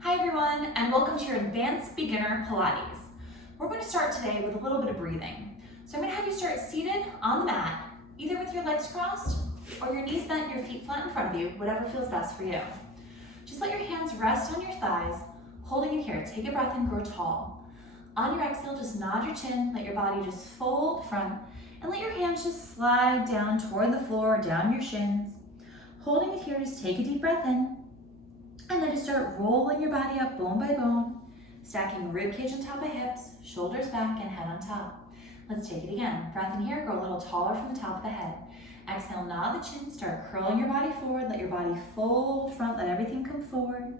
Hi everyone, and welcome to your Advanced Beginner Pilates. We're going to start today with a little bit of breathing. So I'm going to have you start seated on the mat, either with your legs crossed or your knees bent and your feet flat in front of you, whatever feels best for you. Just let your hands rest on your thighs, holding it here. Take a breath and grow tall. On your exhale, just nod your chin, let your body just fold front, and let your hands just slide down toward the floor, down your shins. Holding it here, just take a deep breath in. And then just start rolling your body up bone by bone, stacking rib cage on top of hips, shoulders back, and head on top. Let's take it again. Breath in here, grow a little taller from the top of the head. Exhale, nod the chin, start curling your body forward, let your body fold front, let everything come forward.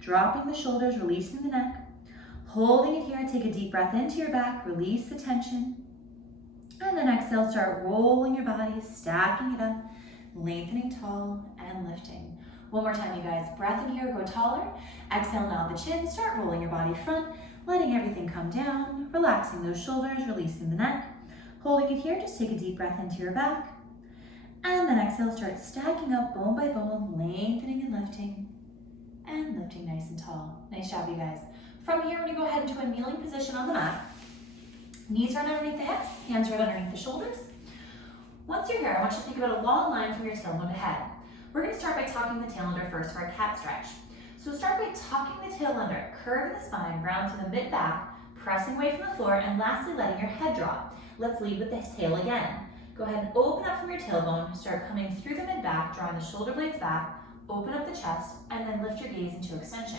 Dropping the shoulders, releasing the neck. Holding it here, take a deep breath into your back, release the tension. And then exhale, start rolling your body, stacking it up, lengthening tall and lifting. One more time, you guys. Breath in here, go taller. Exhale, nod the chin, start rolling your body front, letting everything come down, relaxing those shoulders, releasing the neck. Holding it here, just take a deep breath into your back. And then exhale, start stacking up bone by bone, lengthening and lifting nice and tall. Nice job, you guys. From here, we're gonna go ahead into a kneeling position on the mat. Knees right underneath the hips, hands right underneath the shoulders. Once you're here, I want you to think about a long line from your tailbone to head. We're going to start by tucking the tail under first for our cat stretch. So start by tucking the tail under, curving the spine, round to the mid-back, pressing away from the floor, and lastly letting your head drop. Let's lead with the tail again. Go ahead and open up from your tailbone, start coming through the mid-back, drawing the shoulder blades back, open up the chest, and then lift your gaze into extension.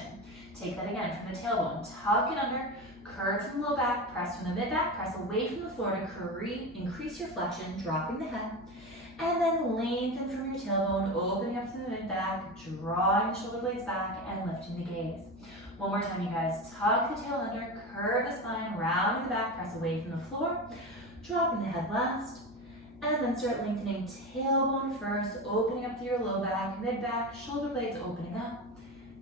Take that again from the tailbone, tuck it under, curve from the low back, press from the mid-back, press away from the floor to increase your flexion, dropping the head. And then lengthen from your tailbone, opening up through the mid-back, drawing the shoulder blades back, and lifting the gaze. One more time, you guys. Tuck the tail under, curve the spine, round to the back, press away from the floor, dropping the head last. And then start lengthening tailbone first, opening up through your low back, mid-back, shoulder blades opening up,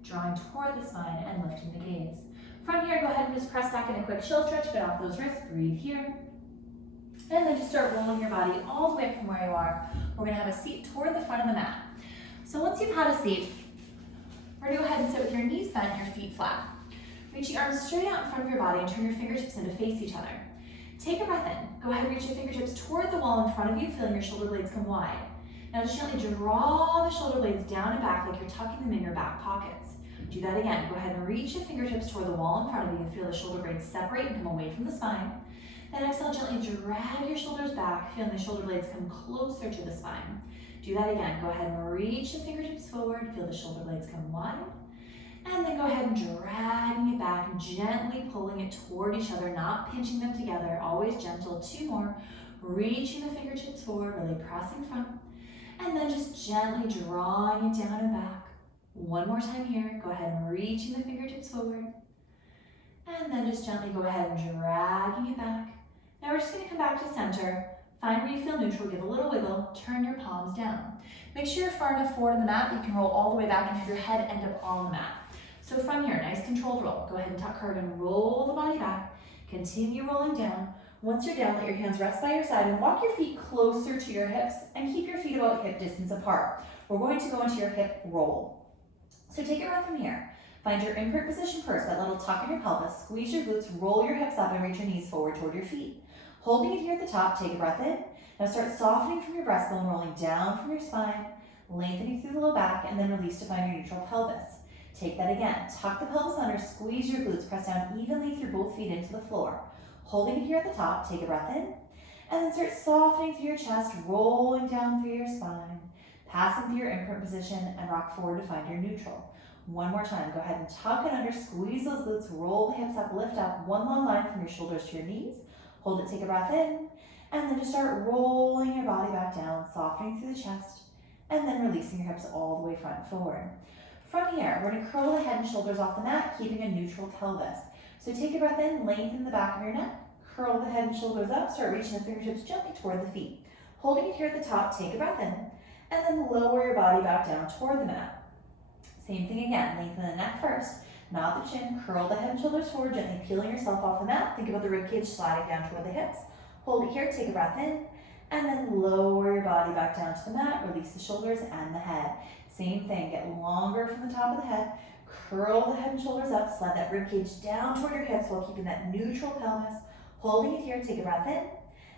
drawing toward the spine, and lifting the gaze. From here, go ahead and just press back in a quick chill stretch, get off those wrists, breathe here. And then just start rolling your body all the way up from where you are. We're gonna have a seat toward the front of the mat. So once you've had a seat, we're gonna go ahead and sit with your knees bent and your feet flat. Reach your arms straight out in front of your body and turn your fingertips in to face each other. Take a breath in. Go ahead and reach your fingertips toward the wall in front of you, feeling your shoulder blades come wide. Now just gently draw the shoulder blades down and back like you're tucking them in your back pockets. Do that again. Go ahead and reach your fingertips toward the wall in front of you and feel the shoulder blades separate and come away from the spine. Then exhale, gently drag your shoulders back, feeling the shoulder blades come closer to the spine. Do that again. Go ahead and reach the fingertips forward, feel the shoulder blades come wide. And then go ahead and dragging it back, gently pulling it toward each other, not pinching them together, always gentle. Two more. Reaching the fingertips forward, really pressing front. And then just gently drawing it down and back. One more time here. Go ahead and reaching the fingertips forward. And then just gently go ahead and dragging it back. Now we're just going to come back to center. Find where you feel neutral, give a little wiggle, turn your palms down. Make sure you're far enough forward on the mat that you can roll all the way back and have your head end up on the mat. So from here, nice controlled roll. Go ahead and tuck, curve, and roll the body back. Continue rolling down. Once you're down, let your hands rest by your side and walk your feet closer to your hips and keep your feet about hip distance apart. We're going to go into your hip roll. So take a breath from here. Find your imprint position first, that little tuck in your pelvis. Squeeze your glutes, roll your hips up, and reach your knees forward toward your feet. Holding it here at the top, take a breath in. Now start softening from your breastbone, rolling down from your spine, lengthening through the low back, and then release to find your neutral pelvis. Take that again. Tuck the pelvis under, squeeze your glutes, press down evenly through both feet into the floor. Holding it here at the top, take a breath in, and then start softening through your chest, rolling down through your spine, passing through your imprint position, and rock forward to find your neutral. One more time, go ahead and tuck it under, squeeze those glutes, roll the hips up, lift up, one long line from your shoulders to your knees. Hold it, take a breath in, and then just start rolling your body back down, softening through the chest, and then releasing your hips all the way front and forward. From here, we're gonna curl the head and shoulders off the mat, keeping a neutral pelvis. So take a breath in, lengthen the back of your neck, curl the head and shoulders up, start reaching the fingertips gently toward the feet. Holding it here at the top, take a breath in, and then lower your body back down toward the mat. Same thing again, lengthen the neck first, nod the chin, curl the head and shoulders forward, gently peeling yourself off the mat. Think about the ribcage sliding down toward the hips. Hold it here, take a breath in, and then lower your body back down to the mat, release the shoulders and the head. Same thing, get longer from the top of the head, Curl the head and shoulders up, slide that ribcage down toward your hips while keeping that neutral pelvis. Holding it here, take a breath in,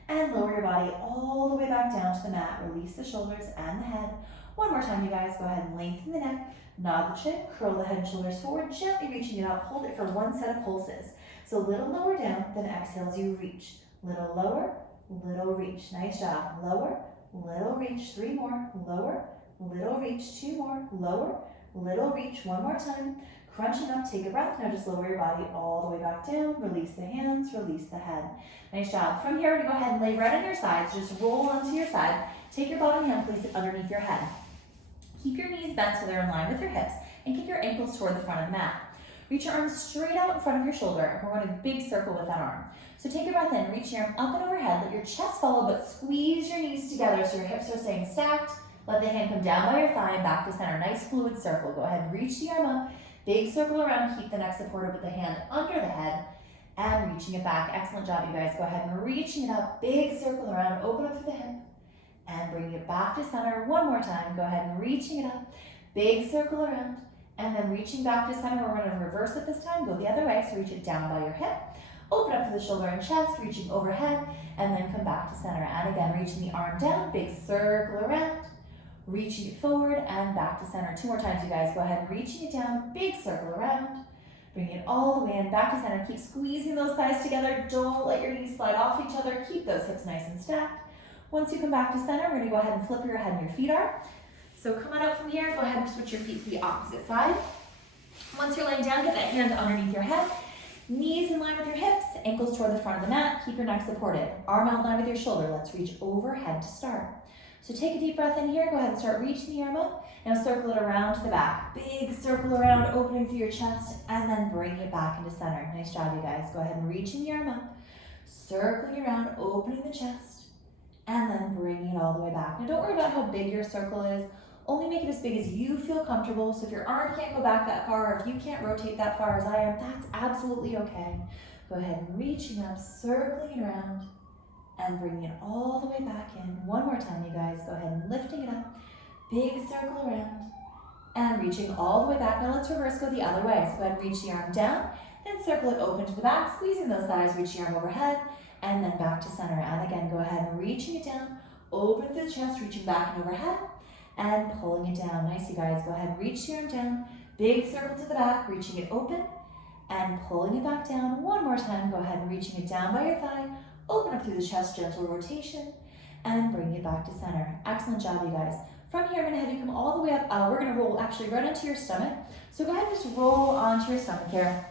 and lower your body all the way back down to the mat. Release the shoulders and the head. One more time, you guys. Go ahead and lengthen the neck, nod the chin, curl the head and shoulders forward, gently reaching it up. Hold it for one set of pulses. So a little lower down, then exhale as you reach. Little lower, little reach. Nice job. Lower, little reach. 3 more. Lower, little reach. 2 more. Lower, little reach. 1 more time. Crunching up, take a breath. Now just lower your body all the way back down. Release the hands, release the head. Nice job. From here, we're going to go ahead and lay right on your sides. Just roll onto your side. Take your bottom hand, place it underneath your head. Keep your knees bent so they're in line with your hips, and kick your ankles toward the front of the mat. Reach your arms straight out in front of your shoulder. We're going a big circle with that arm. So take a breath in, reach your arm up and overhead. Let your chest follow, but squeeze your knees together so your hips are staying stacked. Let the hand come down by your thigh and back to center. Nice fluid circle. Go ahead and reach the arm up. Big circle around. Keep the neck supported with the hand under the head and reaching it back. Excellent job, you guys. Go ahead and reaching it up. Big circle around. Open up through the hip and bring it back to center. One more time. Go ahead and reaching it up. Big circle around. And then reaching back to center, we're going to reverse it this time. Go the other way, so reach it down by your hip. Open up to the shoulder and chest, reaching overhead, and then come back to center. And again, reaching the arm down, big circle around, reaching it forward and back to center. 2 more times, you guys. Go ahead, reaching it down, big circle around, bring it all the way in, back to center. Keep squeezing those thighs together. Don't let your knees slide off each other. Keep those hips nice and stacked. Once you come back to center, we're going to go ahead and flip your head and your feet are. So come on up from here, go ahead and switch your feet to the opposite side. Once you're laying down, get that hand underneath your head. Knees in line with your hips, ankles toward the front of the mat. Keep your neck supported. Arm out in line with your shoulder. Let's reach overhead to start. So take a deep breath in here. Go ahead and start reaching the arm up. Now circle it around to the back. Big circle around, opening through your chest, and then bring it back into center. Nice job, you guys. Go ahead and reaching the arm up. Circling around, opening the chest, and then bringing it all the way back. Now don't worry about how big your circle is. Only make it as big as you feel comfortable. So if your arm can't go back that far, or if you can't rotate that far as I am, that's absolutely okay. Go ahead and reaching up, circling around, and bringing it all the way back in. 1 more time, you guys. Go ahead and lifting it up. Big circle around, and reaching all the way back. Now let's reverse, go the other way. So go ahead and reach the arm down, then circle it open to the back, squeezing those thighs, reach the arm overhead, and then back to center. And again, go ahead and reaching it down, open through the chest, reaching back and overhead, and pulling it down. Nice, you guys. Go ahead and reach the arm down. Big circle to the back, reaching it open and pulling it back down. 1 more time. Go ahead and reaching it down by your thigh. Open up through the chest, gentle rotation, and bring it back to center. Excellent job, you guys. From here, I'm going to have you come all the way up. We're going to roll actually right onto your stomach. So go ahead and just roll onto your stomach here.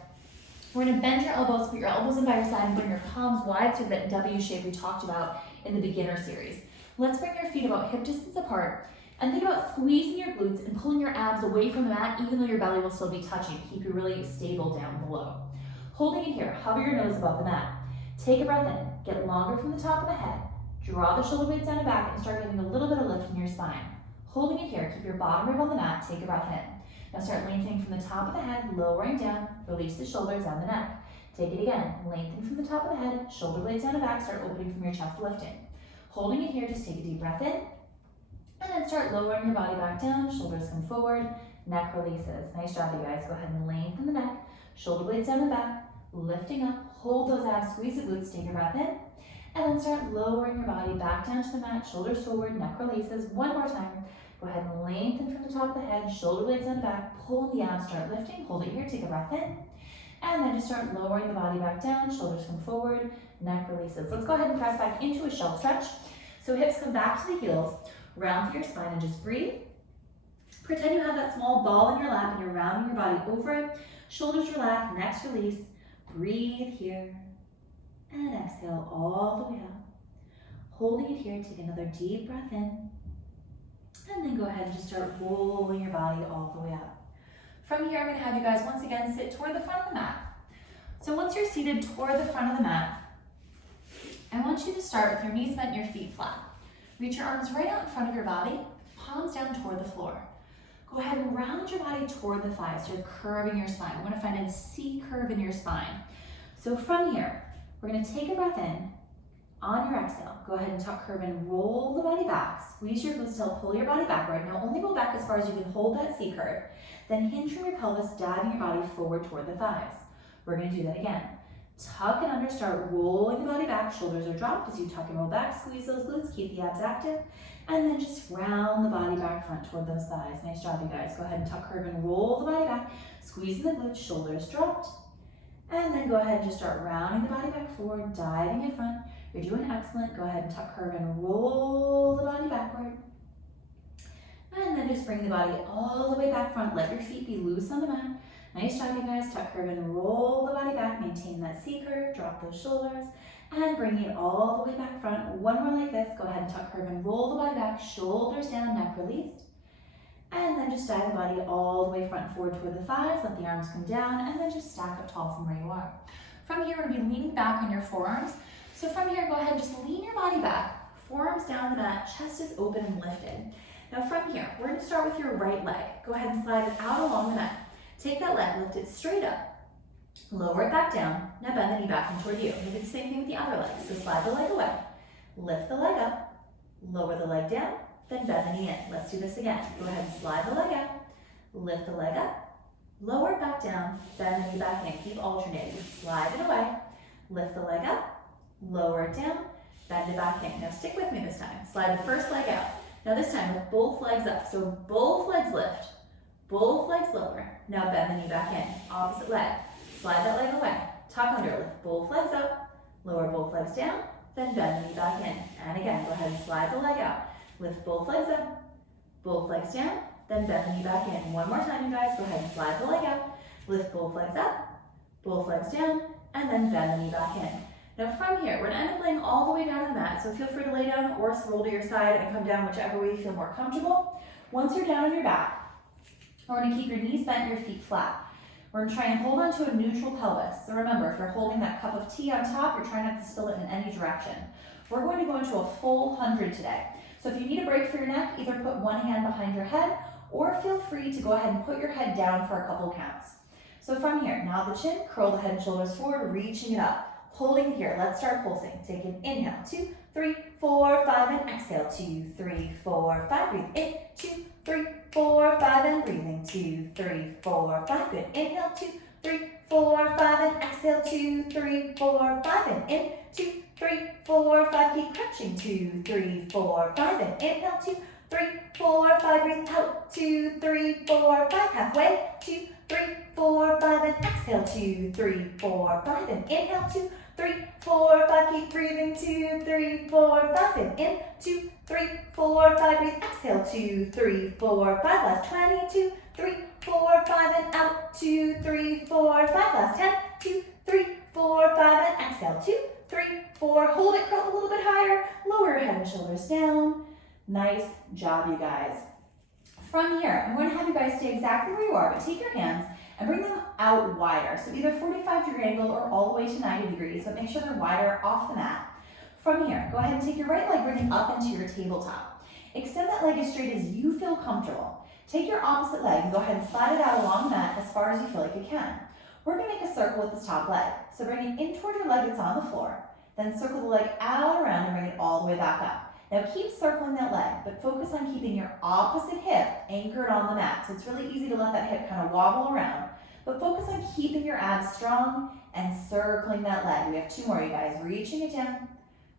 We're going to bend your elbows, put your elbows in by your side, and bring your palms wide to that W shape we talked about in the beginner series. Let's bring your feet about hip distance apart. And think about squeezing your glutes and pulling your abs away from the mat, even though your belly will still be touching. Keep you really stable down below. Holding it here, hover your nose above the mat. Take a breath in, get longer from the top of the head. Draw the shoulder blades down and back and start getting a little bit of lift in your spine. Holding it here, keep your bottom rib on the mat, take a breath in. Now start lengthening from the top of the head, lowering down, release the shoulders down the neck. Take it again, lengthen from the top of the head, shoulder blades down and back, start opening from your chest, lifting. Holding it here, just take a deep breath in. And then start lowering your body back down, shoulders come forward, neck releases. Nice job, you guys. Go ahead and lengthen the neck, shoulder blades down and back, lifting up, hold those abs, squeeze the glutes, take a breath in, and then start lowering your body back down to the mat, shoulders forward, neck releases. 1 more time. Go ahead and lengthen from the top of the head, shoulder blades down and back, pull the abs, start lifting, hold it here, take a breath in, and then just start lowering the body back down, shoulders come forward, neck releases. Let's go ahead and press back into a shell stretch. So hips come back to the heels, round through your spine and just breathe. Pretend you have that small ball in your lap and you're rounding your body over it. Shoulders relax, necks release. Breathe here and exhale all the way up. Holding it here, take another deep breath in. And then go ahead and just start rolling your body all the way up. From here, I'm going to have you guys once again sit toward the front of the mat. So once you're seated toward the front of the mat, I want you to start with your knees bent and your feet flat. Reach your arms right out in front of your body, palms down toward the floor. Go ahead and round your body toward the thighs, so you're curving your spine. We want to find a C curve in your spine. So from here, we're going to take a breath in, On your exhale, go ahead and tuck, curve, and roll the body back. Squeeze your glutes to help pull your body backward. Now only go back as far as you can hold that C curve. Then hinge from your pelvis, diving your body forward toward the thighs. We're gonna do that again. Tuck and under, start rolling the body back. Shoulders are dropped as you tuck and roll back. Squeeze those glutes, keep the abs active. And then just round the body back front toward those thighs. Nice job, you guys. Go ahead and tuck, curve, and roll the body back. Squeezing the glutes, shoulders dropped. And then go ahead and just start rounding the body back forward, diving in front. You're doing excellent. Go ahead and tuck, curve, and roll the body backward. And then just bring the body all the way back front. Let your feet be loose on the mat. Nice job, you guys. Tuck, curve, and roll the body back. Maintain that C curve. Drop those shoulders. And bring it all the way back front. One more like this. Go ahead and tuck, curve, and roll the body back. Shoulders down, neck released. And then just dive the body all the way front and forward toward the thighs. Let the arms come down. And then just stack up tall from where you are. From here, we're going to be leaning back on your forearms. So from here, go ahead and just lean your body back. Forearms down the mat. Chest is open and lifted. Now from here, we're going to start with your right leg. Go ahead and slide it out along the mat. Take that leg, lift it straight up. Lower it back down. Now bend the knee back and toward you. We do the same thing with the other leg. So slide the leg away. Lift the leg up. Lower the leg down. Then bend the knee in. Let's do this again. Go ahead and slide the leg out. Lift the leg up. Lower it back down. Bend the knee back in. Keep alternating. Slide it away. Lift the leg up. Lower it down. Bend it back in. Now stick with me this time. Slide the first leg out. Now this time with both legs up. So both legs lift. Both legs lower. Now bend the knee back in. Opposite leg. Slide that leg away. Tuck under. Lift both legs up. Lower both legs down. Then bend the knee back in. And again, go ahead and slide the leg out. Lift both legs up. Both legs down. Then bend the knee back in. One more time, you guys. Go ahead and slide the leg out. Lift both legs up. Both legs down. And then bend the knee back in. Now from here, we're going to end up laying all the way down on the mat. So feel free to lay down or roll to your side and come down whichever way you feel more comfortable. Once you're down on your back, we're going to keep your knees bent, your feet flat. We're going to try and hold on to a neutral pelvis. So remember, if you're holding that cup of tea on top, you're trying not to spill it in any direction. We're going to go into a full 100 today. So if you need a break for your neck, either put one hand behind your head or feel free to go ahead and put your head down for a couple counts. So from here, nod the chin, curl the head and shoulders forward, reaching it up. Holding it here, let's start pulsing. Take an inhale, 2, 3, 4, 5, and exhale, 2, 3, 4, 5. Breathe in, 2, 3, 4, 5, and breathing, 2, 3, 4, 5. Good. Inhale, 2, 3, 4, 5, and exhale, 2, 3, 4, 5, and in, 2, 3, 4, 5. Keep crunching, 2, 3, 4, 5, and inhale, 2, 3, 4, 5. Breathe out, 2, 3, 4, 5. Halfway, 2, 3, 4, 5, and exhale, 2, 3, 4, 5, and inhale, 2, 3, 4, 5. Keep breathing, 2, 3, 4, 5, and in, 2, 3, 4, 5. Breathe, exhale, 2, 3, 4, 5. Last 20, 2, 3, 4, 5, and out, 2, 3, 4, 5. Last 10, 2, 3, 4, 5, and exhale, 2, 3, 4. Hold it, curl a little bit higher. Lower your head and shoulders down. Nice job, you guys. From here, I'm going to have you guys stay exactly where you are, but take your hands and bring them out wider. So either 45-degree angle or all the way to 90 degrees, but make sure they're wider off the mat. From here, go ahead and take your right leg, bring it up into your tabletop. Extend that leg as straight as you feel comfortable. Take your opposite leg and go ahead and slide it out along the mat as far as you feel like you can. We're going to make a circle with this top leg. So bring it in toward your leg that's on the floor. Then circle the leg out around and bring it all the way back up. Now keep circling that leg, but focus on keeping your opposite hip anchored on the mat. So it's really easy to let that hip kind of wobble around, but focus on keeping your abs strong and circling that leg. We have 2 more, you guys. Reaching it down,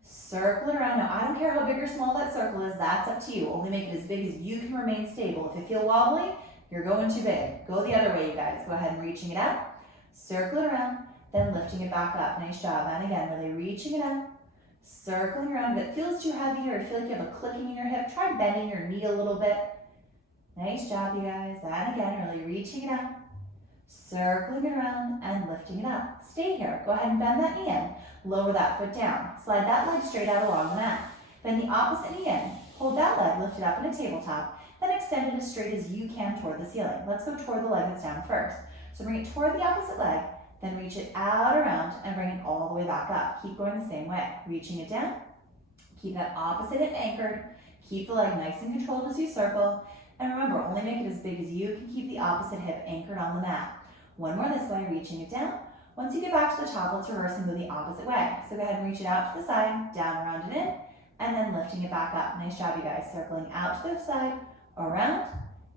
circle it around. Now I don't care how big or small that circle is, that's up to you. Only make it as big as you can remain stable. If you feel wobbly, you're going too big. Go the other way, you guys. Go ahead and reaching it out, circle it around, then lifting it back up. Nice job. And again, really reaching it out, circling around. If it feels too heavy or you feel like you have a clicking in your hip, try bending your knee a little bit. Nice job, you guys. And again, really reaching it out, circling it around, and lifting it up. Stay here. Go ahead and bend that knee in. Lower that foot down. Slide that leg straight out along the mat. Bend the opposite knee in. Hold that leg, lift it up in a tabletop. Then extend it as straight as you can toward the ceiling. Let's go toward the leg that's down first. So bring it toward the opposite leg. Then reach it out around and bring it all the way back up. Keep going the same way. Reaching it down. Keep that opposite hip anchored. Keep the leg nice and controlled as you circle. And remember, only make it as big as you can keep the opposite hip anchored on the mat. One more this way, reaching it down. Once you get back to the top, let's reverse and go the opposite way. So go ahead and reach it out to the side, down, around, and in, and then lifting it back up. Nice job, you guys. Circling out to the side, around,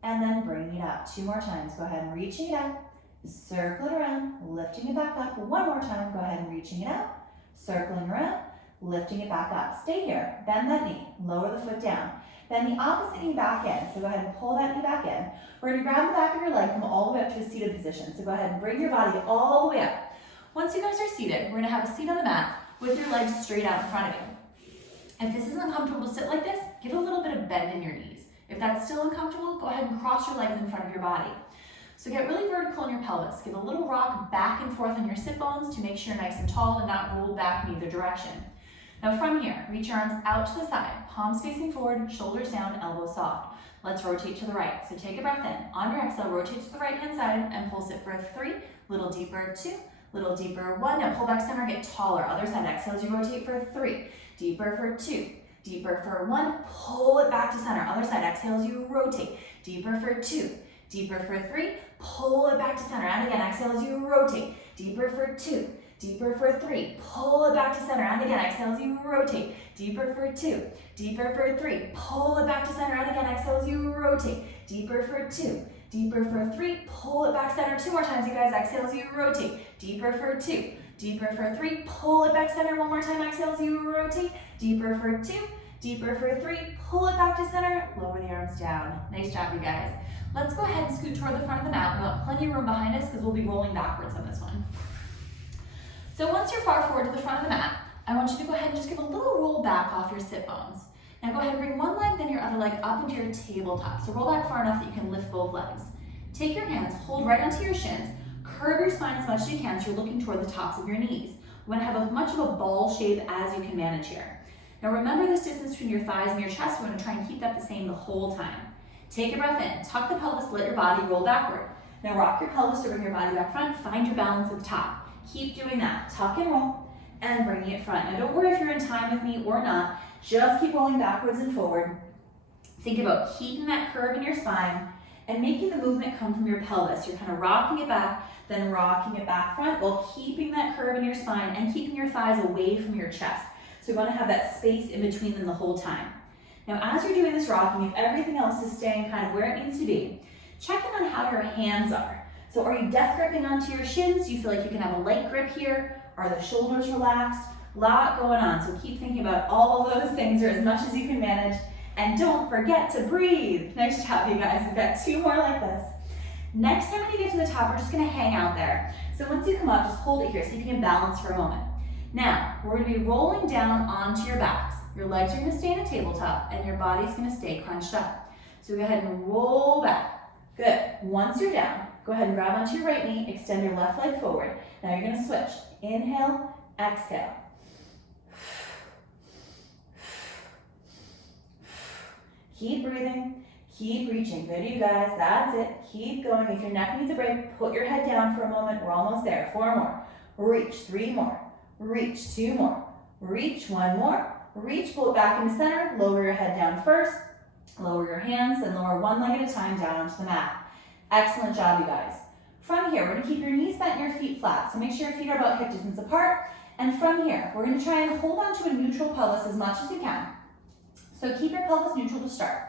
and then bringing it up. 2 more times. Go ahead and reaching it out, circle it around, lifting it back up. 1 more time. Go ahead and reaching it out, circling around, lifting it back up. Stay here. Bend that knee. Lower the foot down. Bend the opposite knee back in. So go ahead and pull that knee back in. We're going to grab the back of your leg, come all the way up to a seated position. So go ahead and bring your body all the way up. Once you guys are seated, we're going to have a seat on the mat with your legs straight out in front of you. If this isn't uncomfortable to sit like this, give a little bit of bend in your knees. If that's still uncomfortable, go ahead and cross your legs in front of your body. So get really vertical in your pelvis. Give a little rock back and forth on your sit bones to make sure you're nice and tall and not rolled back in either direction. Now from here, reach your arms out to the side, palms facing forward, shoulders down, elbows soft. Let's rotate to the right. So take a breath in. On your exhale, rotate to the right hand side and pulse it for 3, little deeper 2, little deeper 1. Now pull back center, get taller. Other side, exhale as you rotate for 3, deeper for 2, deeper for 1, pull it back to center. Other side, exhale as you rotate, deeper for 2, deeper for 3, pull it back to center. And again, exhale as you rotate, deeper for 2, deeper for 3, pull it back to center. And again, exhale as you rotate, deeper for 2, deeper for 3, pull it back to center. And again, exhale as you rotate, deeper for 2, deeper for 3, pull it back center. 2 more times, you guys. Exhale as you rotate, deeper for 2, deeper for 3, pull it back center. 1 more time, exhale as you rotate, deeper for 2, deeper for 3, pull it back to center, lower the arms down. Nice job, you guys. Let's go ahead and scoot toward the front of the mat. We want plenty of room behind us because we'll be rolling backwards on this one. So once you're far forward to the front of the mat, I want you to go ahead and just give a little roll back off your sit bones. Now go ahead and bring one leg, then your other leg up into your tabletop. So roll back far enough that you can lift both legs. Take your hands, hold right onto your shins, curve your spine as much as you can so you're looking toward the tops of your knees. You want to have as much of a ball shape as you can manage here. Now remember this distance between your thighs and your chest. We want to try and keep that the same the whole time. Take a breath in, tuck the pelvis, let your body roll backward. Now rock your pelvis to bring your body back front, find your balance at the top. Keep doing that, tuck and roll, and bringing it front. Now don't worry if you're in time with me or not, just keep rolling backwards and forward. Think about keeping that curve in your spine and making the movement come from your pelvis. You're kind of rocking it back, then rocking it back front while keeping that curve in your spine and keeping your thighs away from your chest. So we want to have that space in between them the whole time. Now as you're doing this rocking, if everything else is staying kind of where it needs to be, check in on how your hands are. So are you death gripping onto your shins? Do you feel like you can have a light grip here? Are the shoulders relaxed? A lot going on, so keep thinking about all of those things or as much as you can manage. And don't forget to breathe. Nice job, you guys. We've got 2 more like this. Next time when you get to the top, we're just gonna hang out there. So once you come up, just hold it here so you can balance for a moment. Now, we're gonna be rolling down onto your backs. Your legs are gonna stay in a tabletop and your body's gonna stay crunched up. So go ahead and roll back. Good. Once you're down, go ahead and grab onto your right knee, extend your left leg forward. Now you're gonna switch. Inhale, exhale. Keep breathing, keep reaching. Good, you guys, that's it. Keep going. If your neck needs a break, put your head down for a moment. We're almost there. 4 more. Reach, 3 more. Reach, 2 more. Reach, 1 more. Reach, pull it back into center. Lower your head down first. Lower your hands and lower 1 leg at a time down onto the mat. Excellent job, you guys. From here, we're gonna keep your knees bent and your feet flat. So make sure your feet are about hip distance apart. And from here, we're gonna try and hold on to a neutral pelvis as much as you can. So keep your pelvis neutral to start.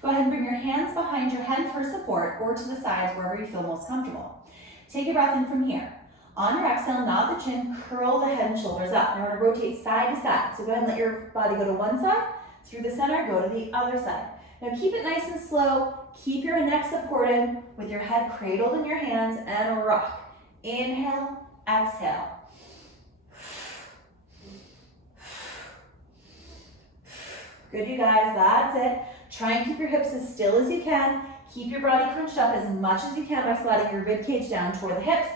Go ahead and bring your hands behind your head for support or to the sides wherever you feel most comfortable. Take a breath in from here. On your exhale, nod the chin, curl the head and shoulders up. Now we're gonna rotate side to side. So go ahead and let your body go to one side, through the center, go to the other side. Now keep it nice and slow. Keep your neck supported with your head cradled in your hands and rock. Inhale, exhale. Good, you guys, that's it. Try and keep your hips as still as you can. Keep your body crunched up as much as you can by sliding your rib cage down toward the hips.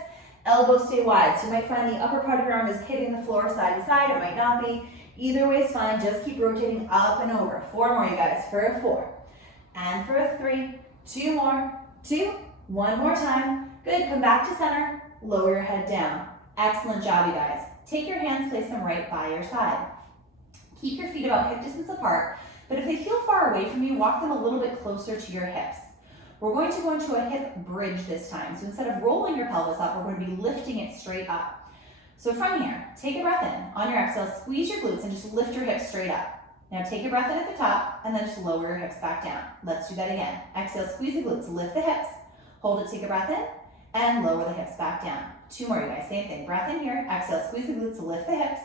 Elbows stay wide. So you might find the upper part of your arm is hitting the floor side to side. It might not be. Either way is fine. Just keep rotating up and over. 4 more, you guys, for a 4. And for a 3. 2 more. 2. 1 more time. Good. Come back to center. Lower your head down. Excellent job, you guys. Take your hands, place them right by your side. Keep your feet about hip distance apart, but if they feel far away from you, walk them a little bit closer to your hips. We're going to go into a hip bridge this time. So instead of rolling your pelvis up, we're going to be lifting it straight up. So from here, take a breath in. On your exhale, squeeze your glutes and just lift your hips straight up. Now take a breath in at the top and then just lower your hips back down. Let's do that again. Exhale, squeeze the glutes, lift the hips. Hold it, take a breath in and lower the hips back down. 2 more, you guys, same thing. Breath in here, exhale, squeeze the glutes, lift the hips.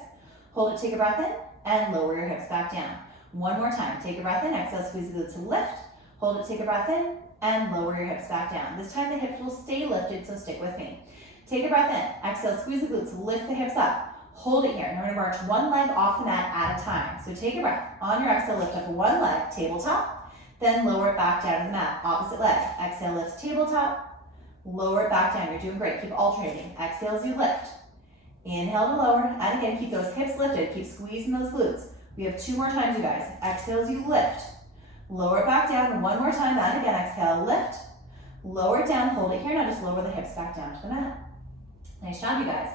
Hold it, take a breath in and lower your hips back down. 1 more time, take a breath in, exhale, squeeze the glutes, lift. Hold it, take a breath in and lower your hips back down. This time the hips will stay lifted, so stick with me. Take a breath in, exhale, squeeze the glutes, lift the hips up. Hold it here. Now we're going to march one leg off the mat at a time. So take a breath. On your exhale, lift up one leg, tabletop, then lower it back down to the mat. Opposite leg. Exhale, lifts tabletop, lower it back down. You're doing great. Keep alternating. Exhale as you lift. Inhale to lower, and again, keep those hips lifted. Keep squeezing those glutes. We have 2 more times, you guys. Exhale as you lift. Lower it back down. 1 more time, and again, exhale, lift. Lower it down, hold it here. Now just lower the hips back down to the mat. Nice job, you guys.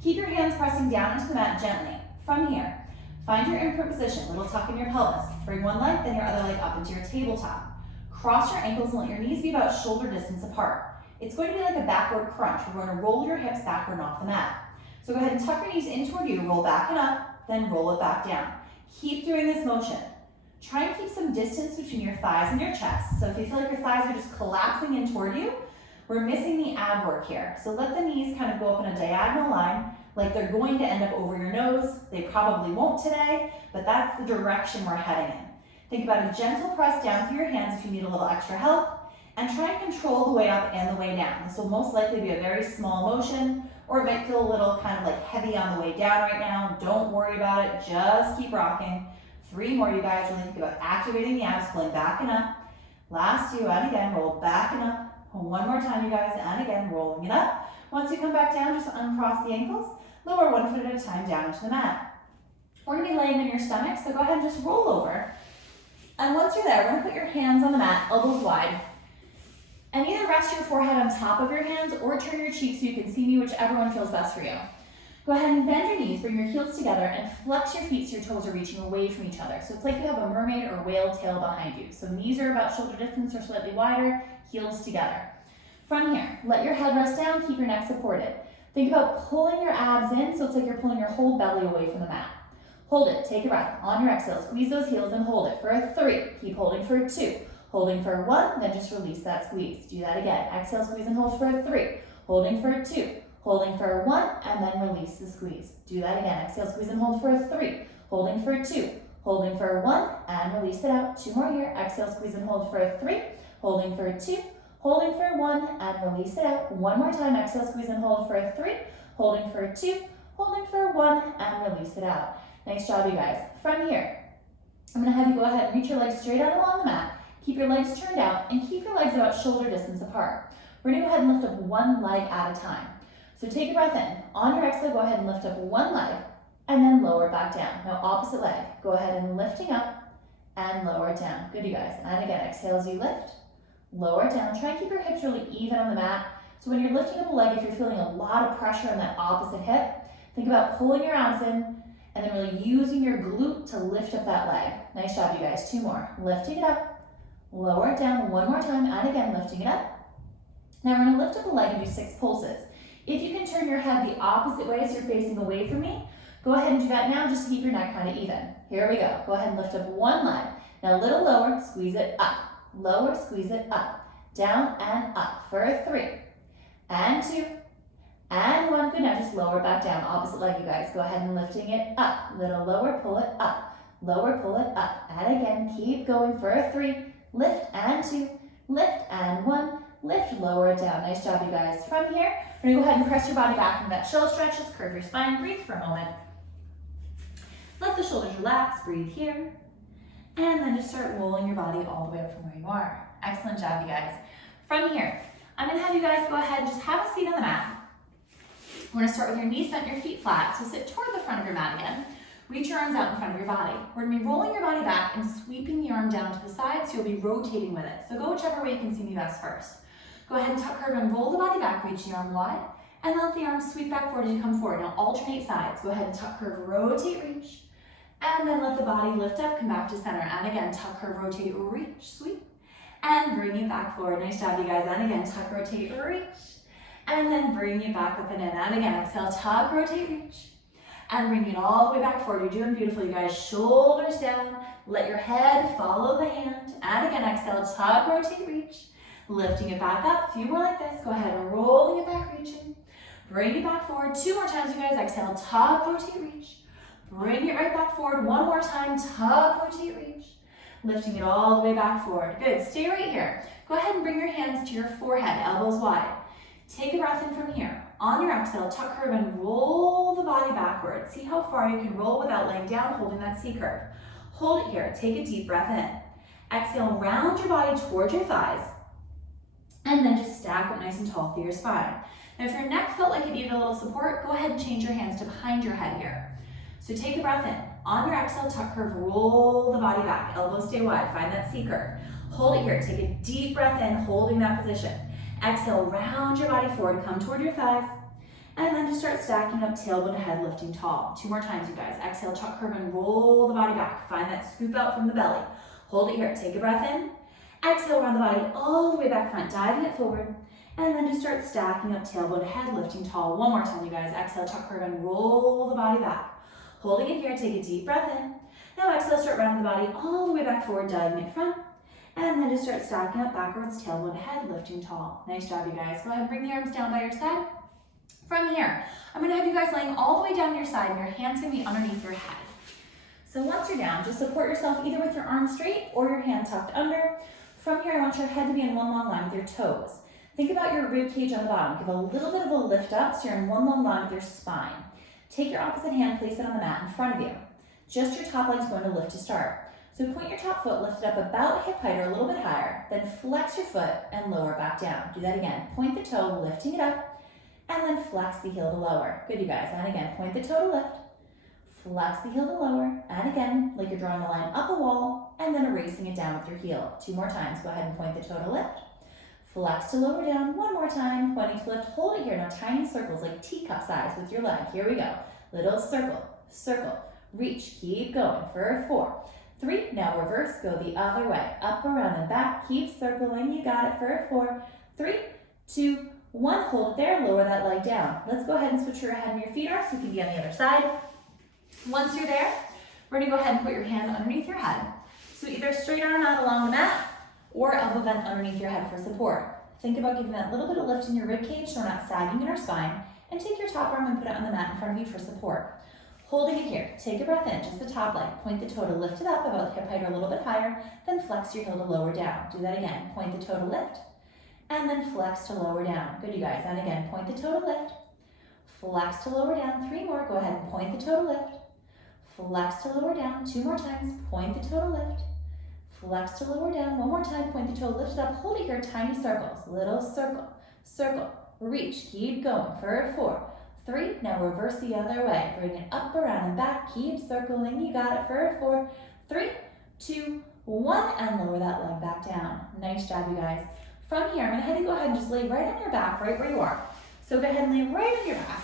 Keep your hands pressing down into the mat gently. From here, find your imprint position, little tuck in your pelvis. Bring one leg, then your other leg up into your tabletop. Cross your ankles and let your knees be about shoulder distance apart. It's going to be like a backward crunch. We're going to roll your hips backward and off the mat. So go ahead and tuck your knees in toward you, roll back and up, then roll it back down. Keep doing this motion. Try and keep some distance between your thighs and your chest. So if you feel like your thighs are just collapsing in toward you, we're missing the ab work here. So let the knees kind of go up in a diagonal line, like they're going to end up over your nose. They probably won't today, but that's the direction we're heading in. Think about a gentle press down through your hands if you need a little extra help, and try and control the way up and the way down. This will most likely be a very small motion, or it might feel a little kind of like heavy on the way down right now. Don't worry about it, just keep rocking. 3 more, you guys. Really think about activating the abs, pulling back and up. Last 2, and again, roll back and up. 1 more time, you guys, and again, rolling it up. Once you come back down, just uncross the ankles. Lower 1 foot at a time down into the mat. We're going to be laying on your stomach, so go ahead and just roll over. And once you're there, we're going to put your hands on the mat, elbows wide. And either rest your forehead on top of your hands or turn your cheeks so you can see me, whichever one feels best for you. Go ahead and bend your knees, bring your heels together, and flex your feet so your toes are reaching away from each other. So it's like you have a mermaid or whale tail behind you. So knees are about shoulder distance or slightly wider, heels together. From here, let your head rest down, keep your neck supported. Think about pulling your abs in, so it's like you're pulling your whole belly away from the mat. Hold it, take a breath. On your exhale, squeeze those heels and hold it for a 3. Keep holding for a 2. Holding for a 1, then just release that squeeze. Do that again. Exhale, squeeze and hold for a 3. Holding for a 2. Holding for a 1, and then release the squeeze. Do that again. Exhale, squeeze and hold for a 3. Holding for a 2. Holding for a 1, and release it out. 2 more here. Exhale, squeeze and hold for a 3. Holding for a 2. Holding for a 1, and release it out. 1 more time. Exhale, squeeze and hold for a 3. Holding for a 2. Holding for a 1, and release it out. Nice job, you guys. From here, I'm going to have you go ahead and reach your legs straight out along the mat. Keep your legs turned out and keep your legs about shoulder distance apart. We're going to go ahead and lift up 1 leg at a time. So take a breath in. On your exhale, go ahead and lift up 1 leg and then lower it back down. Now opposite leg. Go ahead and lifting up and lower it down. Good, you guys. And again, exhale as you lift, lower it down. Try and keep your hips really even on the mat. So when you're lifting up a leg, if you're feeling a lot of pressure on that opposite hip, think about pulling your abs in and then really using your glute to lift up that leg. Nice job, you guys. 2 more. Lifting it up, lower it down 1 more time, and again, lifting it up. Now we're going to lift up the leg and do 6 pulses. If you can turn your head the opposite way so you're facing away from me, go ahead and do that now just to keep your neck kind of even. Here we go. Go ahead and lift up 1 leg. Now a little lower, squeeze it up. Lower, squeeze it up. Down and up for a 3. And 2. And 1. Good. Now just lower back down. Opposite leg, you guys. Go ahead and lifting it up. Little lower, pull it up. Lower, pull it up. And again, keep going for a 3. Lift and 2. Lift and 1. Lift, lower it down. Nice job, you guys. From here, we're going to go ahead and press your body back into that shell stretch. Just curve your spine. Breathe for a moment. Let the shoulders relax. Breathe here. And then just start rolling your body all the way up from where you are. Excellent job, you guys. From here, I'm going to have you guys go ahead and just have a seat on the mat. We're going to start with your knees bent, your feet flat. So sit toward the front of your mat again. Reach your arms out in front of your body. We're going to be rolling your body back and sweeping the arm down to the side, so you'll be rotating with it. So go whichever way you can see me best first. Go ahead and tuck, curve, and roll the body back, reach the arm wide, and let the arms sweep back forward as you come forward. Now alternate sides. Go ahead and tuck, curve, rotate, reach, and then let the body lift up, come back to center. And again, tuck, curve, rotate, reach, sweep, And bring it back forward. Nice job, you guys. And again, tuck, rotate, reach. And then bring it back up and in. And again, exhale, tuck, rotate, reach. And bring it all the way back forward. You're doing beautiful, you guys. Shoulders down. Let your head follow the hand. And again, exhale, tuck, rotate, reach. Lifting it back up. A few more like this. Go ahead and rolling it back, reaching. Bring it back forward. 2 more times, you guys. Exhale, tuck, rotate, reach. Bring it right back forward. 1 more time. Tuck, rotate, reach. Lifting it all the way back forward. Good. Stay right here. Go ahead and bring your hands to your forehead, elbows wide. Take a breath in from here. On your exhale, tuck, curve, and roll the body backwards. See how far you can roll without laying down, holding that C curve. Hold it here. Take a deep breath in. Exhale, round your body towards your thighs. And then just stack up nice and tall through your spine. Now, if your neck felt like it needed a little support, go ahead and change your hands to behind your head here. So take a breath in. On your exhale, tuck, curve, roll the body back. Elbows stay wide. Find that C curve. Hold it here. Take a deep breath in, holding that position. Exhale, round your body forward. Come toward your thighs. And then just start stacking up, tailbone to head, lifting tall. 2 more times, you guys. Exhale, tuck, curve, and roll the body back. Find that scoop out from the belly. Hold it here. Take a breath in. Exhale, round the body all the way back front, diving it forward. And then just start stacking up, tailbone to head, lifting tall. 1 more time, you guys. Exhale, tuck, curve, and roll the body back. Holding it here, take a deep breath in. Now exhale, start rounding the body all the way back forward, diving it front. And then just start stacking up backwards, tailbone to head, lifting tall. Nice job, you guys. Go ahead and bring the arms down by your side. From here, I'm gonna have you guys laying all the way down your side and your hands gonna be underneath your head. So once you're down, just support yourself either with your arms straight or your hand tucked under. From here, I want your head to be in one long line with your toes. Think about your rib cage on the bottom. Give a little bit of a lift up so you're in one long line with your spine. Take your opposite hand, place it on the mat in front of you. Just your top leg is going to lift to start. So point your top foot, lift it up about hip height or a little bit higher, then flex your foot and lower back down. Do that again. Point the toe, lifting it up, and then flex the heel to lower. Good, you guys. And again, point the toe to lift, flex the heel to lower, and again, like you're drawing a line up a wall, and then erasing it down with your heel. 2 more times. Go ahead and point the toe to lift, flex to lower down. 1 more time, pointing to lift. Hold it here. Now tiny circles like teacup size with your leg. Here we go. Little circle, circle, reach. Keep going for 4, 3. Now reverse. Go the other way. Up, around, and back. Keep circling. You got it for 4, 3, 2, 1. Hold it there. Lower that leg down. Let's go ahead and switch where your head and your feet are so you can be on the other side. Once you're there, we're going to go ahead and put your hand underneath your head. So either straight arm out along the mat or elbow bent underneath your head for support. Think about giving that little bit of lift in your rib cage so we're not sagging in our spine. And take your top arm and put it on the mat in front of you for support. Holding it here. Take a breath in, just the top leg. Point the toe to lift it up about hip height or a little bit higher. Then flex your heel to lower down. Do that again. Point the toe to lift. And then flex to lower down. Good, you guys. And again, point the toe to lift. Flex to lower down. 3 more. Go ahead and point the toe to lift. Flex to lower down. 2 more times. Point the toe to lift. Flex to lower down. 1 more time. Point the toe, lift it up. Hold it here. Tiny circles. Little circle. Circle. Reach. Keep going for 4, 3. Now reverse the other way. Bring it up, around, and back. Keep circling. You got it for 4, 3, 2, 1. And lower that leg back down. Nice job, you guys. From here, I'm going to have you go ahead and just lay right on your back, right where you are. So go ahead and lay right on your back.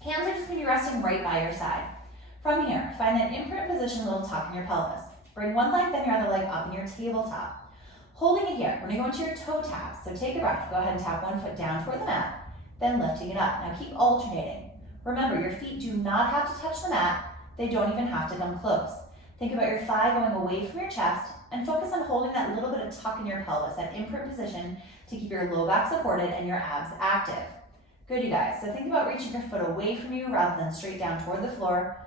Hands are just going to be resting right by your side. From here, find that imprint position, a little tuck in your pelvis. Bring one leg, then your other leg up in your tabletop. Holding it here, we're going to go into your toe taps. So take a breath. Go ahead and tap one foot down toward the mat, then lifting it up. Now keep alternating. Remember, your feet do not have to touch the mat. They don't even have to come close. Think about your thigh going away from your chest and focus on holding that little bit of tuck in your pelvis, that imprint position to keep your low back supported and your abs active. Good, you guys. So think about reaching your foot away from you rather than straight down toward the floor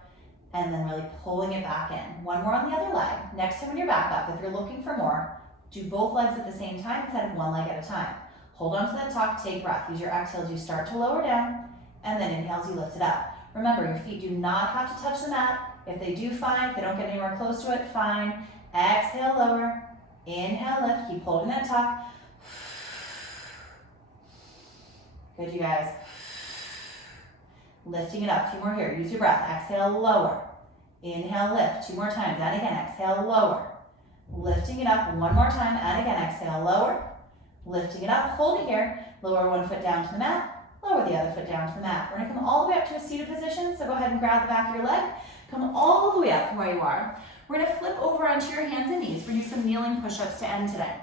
and then really pulling it back in. 1 more on the other leg. Next time when you're back up, if you're looking for more, do both legs at the same time instead of one leg at a time. Hold on to that tuck, take breath. Use your exhales, you start to lower down, and then inhales, you lift it up. Remember, your feet do not have to touch the mat. If they do, fine. If they don't get anywhere close to it, fine. Exhale, lower. Inhale, lift. Keep holding that tuck. Good, you guys. Lifting it up. A few more here. Use your breath. Exhale, lower. Inhale, lift. 2 more times. And again, exhale, lower. Lifting it up 1 more time. And again, exhale, lower. Lifting it up. Hold it here. Lower 1 foot down to the mat. Lower the other foot down to the mat. We're going to come all the way up to a seated position. So go ahead and grab the back of your leg. Come all the way up from where you are. We're gonna flip over onto your hands and knees. We're gonna do some kneeling push-ups to end today.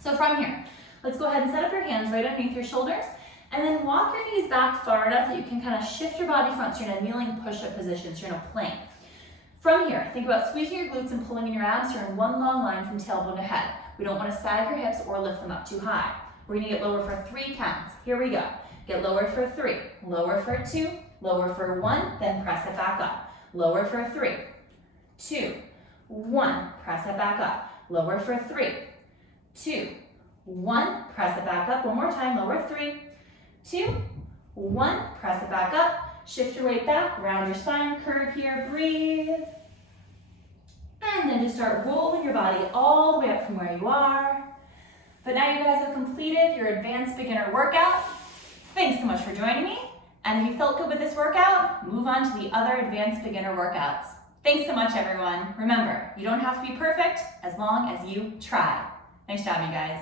So from here, let's go ahead and set up your hands right underneath your shoulders, and then walk your knees back far enough that you can kind of shift your body front, so you're in a kneeling push-up position, so you're in a plank. From here, think about squeezing your glutes and pulling in your abs. You're in one long line from tailbone to head. We don't want to sag your hips or lift them up too high. We're gonna get lower for 3 counts. Here we go. Get lower for 3, lower for 2, lower for 1, then press it back up. Lower for 3, 2, 1, press it back up. Lower for 3, 2, 1, press it back up. One more time, lower 3, 2, 1, press it back up. Shift your weight back, round your spine, curve here, breathe. And then just start rolling your body all the way up from where you are. But now you guys have completed your advanced beginner workout. Thanks so much for joining me. And if you felt good with this workout, move on to the other advanced beginner workouts. Thanks so much, everyone. Remember, you don't have to be perfect as long as you try. Nice job, you guys.